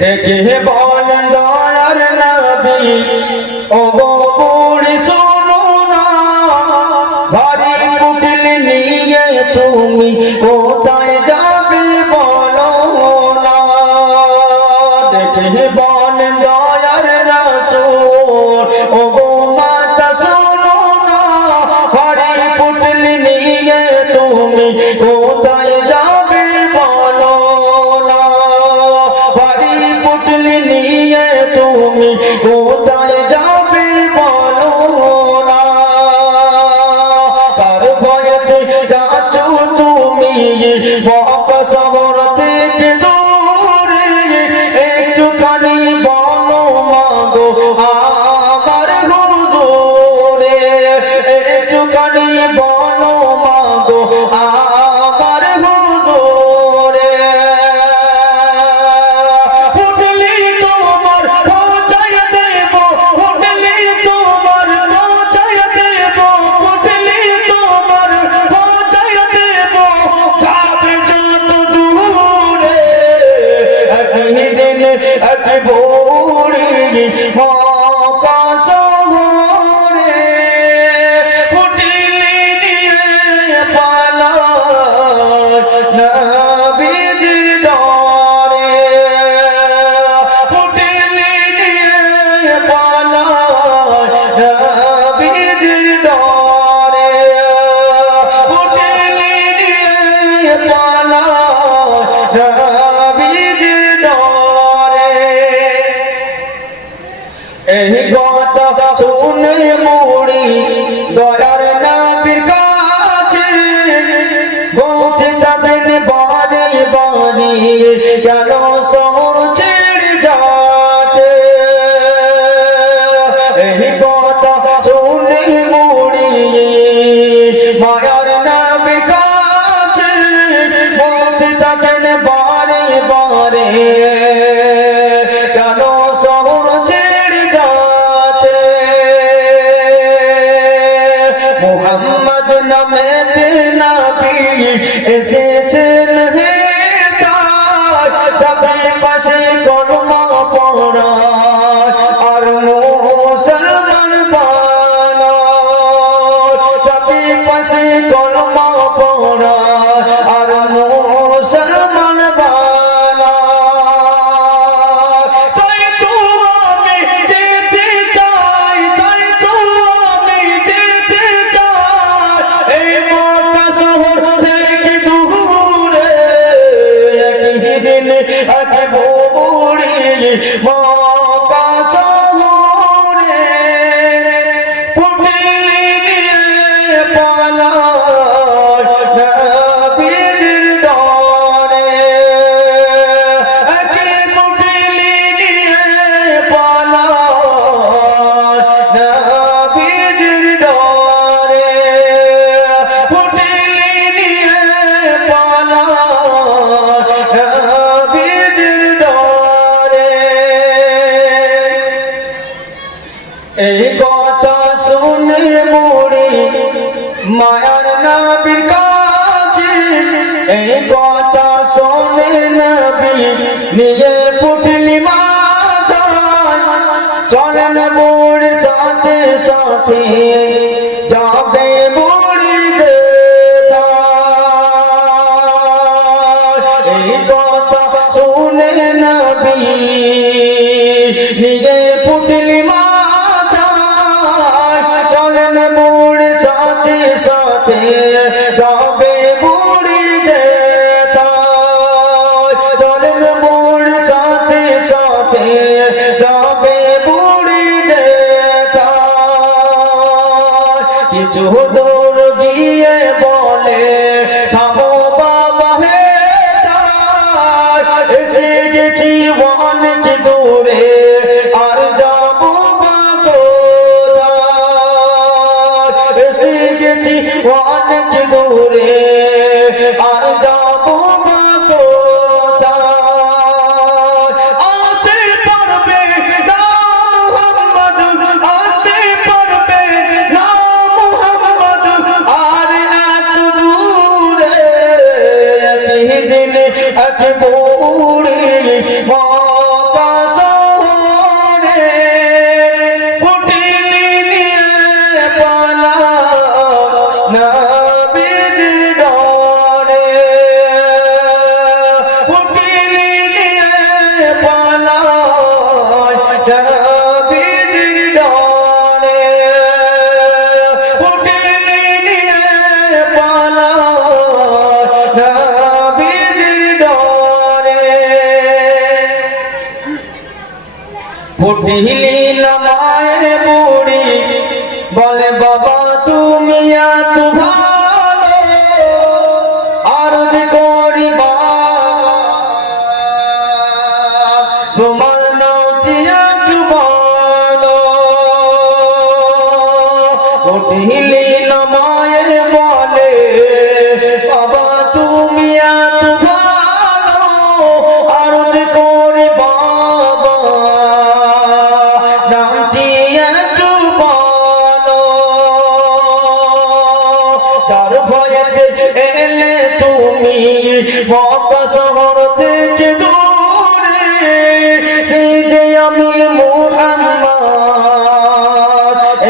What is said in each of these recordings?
ডেকে বলেন দয়ার নবী ও গো বুড়ি শোনো না, ভারী কুটিল নিয়ে তুমি কোথায় যাবে বলো না। ডেকে বলেন দয়ার রাসূল ও গো মাতা শোনো না, ভারী কুটিল নিয়ে তুমি কোথায় যাবে বলো না। ভারী কুটিল নিয়ে তুমি কোথায় যাবে বলো না। তার ভয়েতে যাচ্ছ তুমি মক্কা শহর থেকে দূরে, একটুখানি বলো মাগো আমার হুজুরে, একটুখানি বলো মাগো আমার হুজুরে। ফুটলি তোমার পৌঁছায় দেব, ফুটলি তোমার পৌঁছায় দেব, ফুটলি তোমার পৌঁছায় দেব, যাবে যত দূরে। একদিন এক বুড়ি মক্কা শহরে ফুটলি নিয়ে পালায় নবীজির ডরে, ফুটলি নিয়ে পালায় নবীজির ডরে, ফুটলি নিয়ে পালায় নবীজির ডরে। এই কথা শুনে মুড়ি দয়ার নবীর কাছে বলতে থাকেন বারে বারে, কেন শহর ছেড়ে যাচ্ছে। এই কথা শুনে মুড়ি মায়ার নবীর কাছে বলতে থাকেন বারে বারে, কেন শহর ছেড়ে যাচ্ছে। মুহাম্মদ নামে নবী এসেছেন হে তার, তাদের পাশে কলমা পড়া আর মুসলমান বানায়, তাদের পাশে কলমা পড়া আর মুসলমান বানায়। তাই তো আমি যেতে চাই, তাই তো আমি যেতে চাই, এই মক্কা শহর থেকে দূরে। সাথে যাবে বুড়ি যেতা এই কথা শুনে নবী নিয়ে পুটলি মাথায় চলেন বুড়ি সাথে সাথে যাবে বুড়ি যেতা চলেন বুড়ি সাথে সাথে যাবে বুড়ি যেতা কিছু দূর গিয়ে বলে থামো বাবা হে এসে গেছি অনেক দূরে আর যাবো না কোথায় এসে গেছি অনেক দূরে আর যাবো না কোথায় আসতে পারবে না মুহাম্মদ আসতে পারবে না মুহাম্মদ আর এত দূরে একদিন এক বুড়ি মক্কা শহরে পুটলি নিয়ে পালায় নবীজির ডরে পুটলি নিয়ে পালায় নবীজির ডরে পুটলি নিয়ে পালায় নবীজির ডরে পুটলি নামায় বুড়ি বলে বাবা তুমি এত ভালো আরজ করি তোমার নামটি একটু বলো পুটলি নামায় বলে বাবা তুমি এত ভালো আরজ করি বাবা নামটি একটু বলো যার ভয়েতে এলে তুমি মক্কা শহর থেকে দূরে সেই যে আমি মুহাম্মদ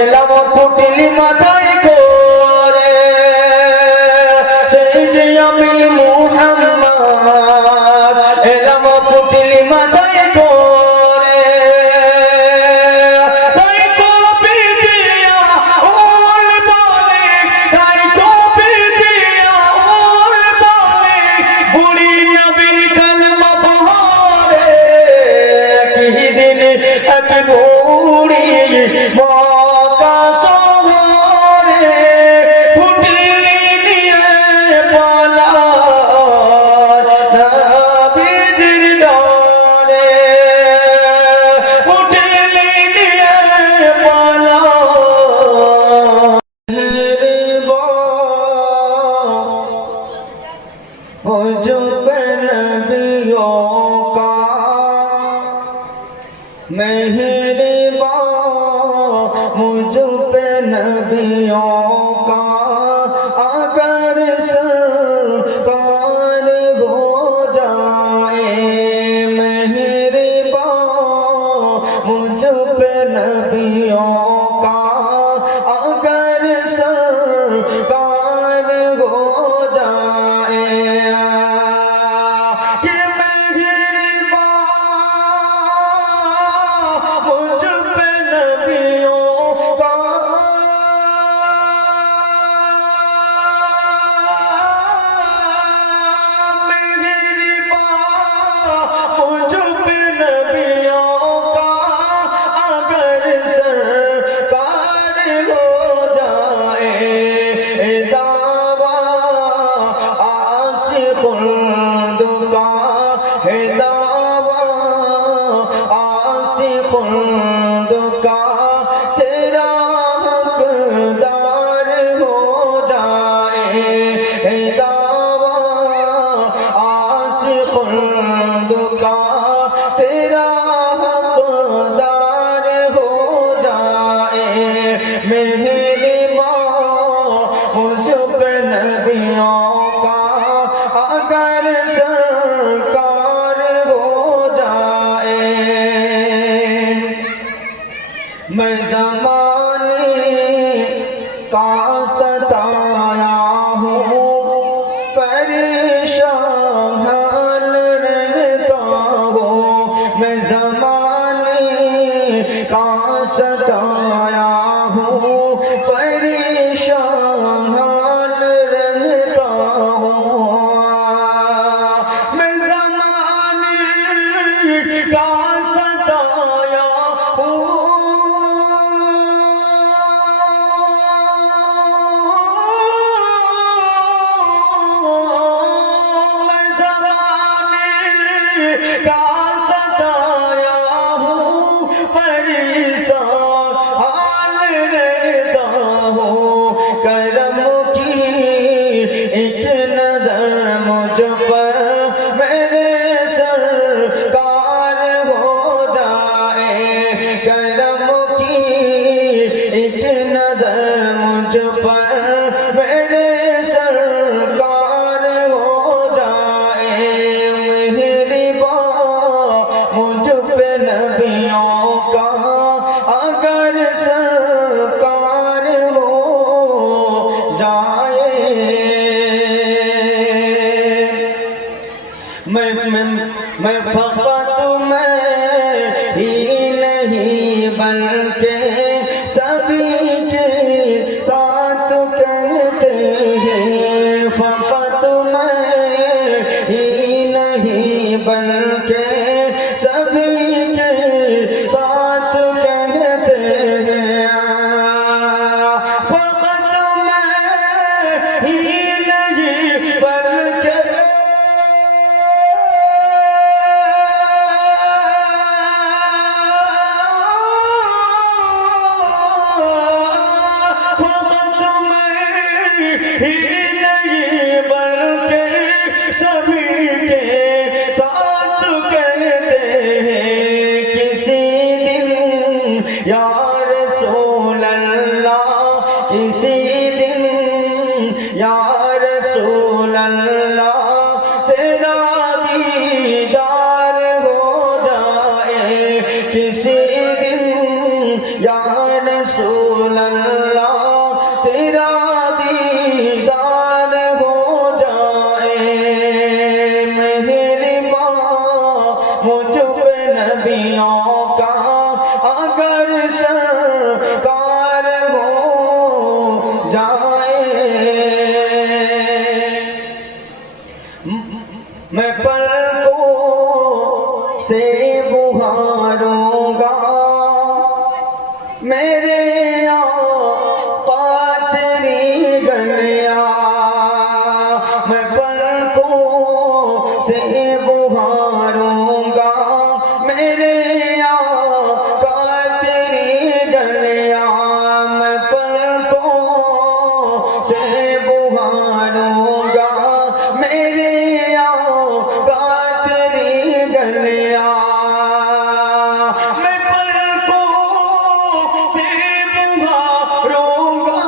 এলাম পুটলি মাথায় করে সেই যে আমি মুহাম্মদ এলাম পুটলি মাথায় করে তাই কবি জিয়া ওল বলে তাই কবি জিয়া ওল বলে বুড়ি নবীর কালমা পড়ে কি দিন এক বুড়ি মক্কা শহরে পুটলি নিয়ে পালায় নবীজির ডরে পুটলি নিয়ে পালায় मेहरबान मुझ पे नबियों का अगर सरकार हो जाए मेहरबान मुझ पे नबियों का अगर सरकार हो जाए कि मेहरबान मुझ पे नबियों का मेहरबान मुझ पे नबियों का अगर सरकार हो जाए दावा आशिक़ुल दुका है दावा आशिक़ुल दुका तेरा हकदार हो जाए दावा आशिक़ुल दुका तेरा हकदार हो जाए मेहरबान मुझ पे नबियों का अगर सरकार हो जाए परेशान हाल रहता हूँ मैं ज़माने का सताया हूँ परेशान हाल रहता हूँ मैं ज़माने का सताया हूँ का सताया हूँ परेशान हाल रहता हूँ करम की एक नजर मुझ पर मेरे सरकार हो जाए करम की एक नजर मुझ पर मेरे सरकार हो जाए मुझ पे नबियों का अगर सरकार हो जाए मैं फकत मैं ही नहीं बल्कि सभी के साथ कहते हैं फकत मैं ही नहीं बल्कि सभी के साथ कहते हैं फकत मैं ही नहीं बल्कि ही नहीं बल्कि सभी के साथ कहते हैं किसी दिन या रसूल अल्लाह किसी दिन या रसूल अल्लाह तेरा दीदार हो जाए किसी दिन या रसूल अल्लाह तेरा दीदार हो जाए मेहरबान मुझ पे नबियों का अगर सरकार हो जाए मैं पलकों से बुहारूंगा मेरे आका तेरी गलिया मैं पलकों से बुहारूंगा मेरे आका तेरी गलिया मैं पलकों से बुहारूंगा मेरे आका तेरी गलिया मैं पलकों से बुहारूंगा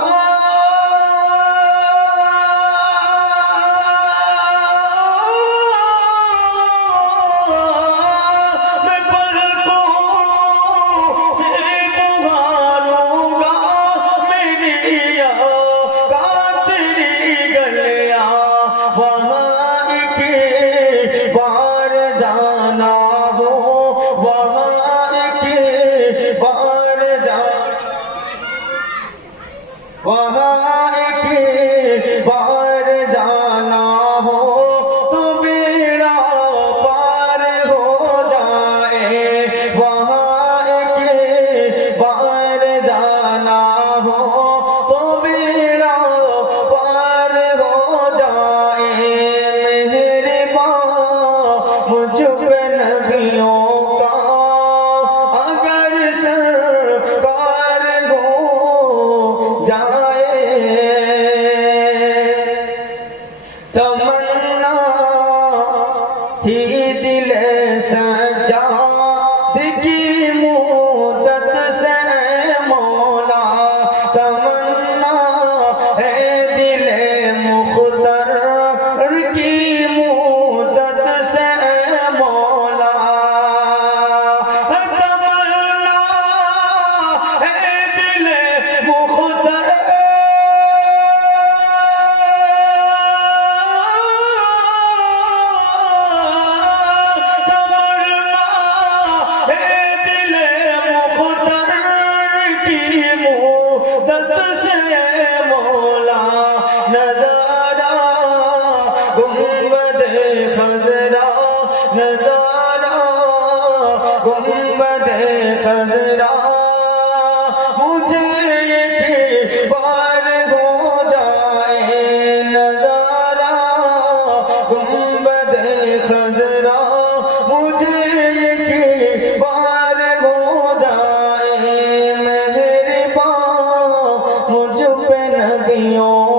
मैं पलकों से बुहारूंगा मेरी आका तेरी गलिया वहाँ के बार जाना हो वहाँ के बार वहाँ के बार जाना हो तो बेड़ा पार हो जाए वहाँ के बार जाना हो तो बेड़ा पार हो जाए मेहरबान मुझ पे नबियों का अगर सरकार हो जाए तमन्ना थी दिल सजाद की मुद्दत से मौला तमन्ना है दिल मुख्तर की मुद्दत से मौला तमन्ना है दिल मुख्तर गुंबद खजरा नजारा गुंबद खजरा मुझे एक बार हो जाए नजारा गुंबद खजरा मुझे एक बार हो जाए मेहरबान मुझ पे नबियों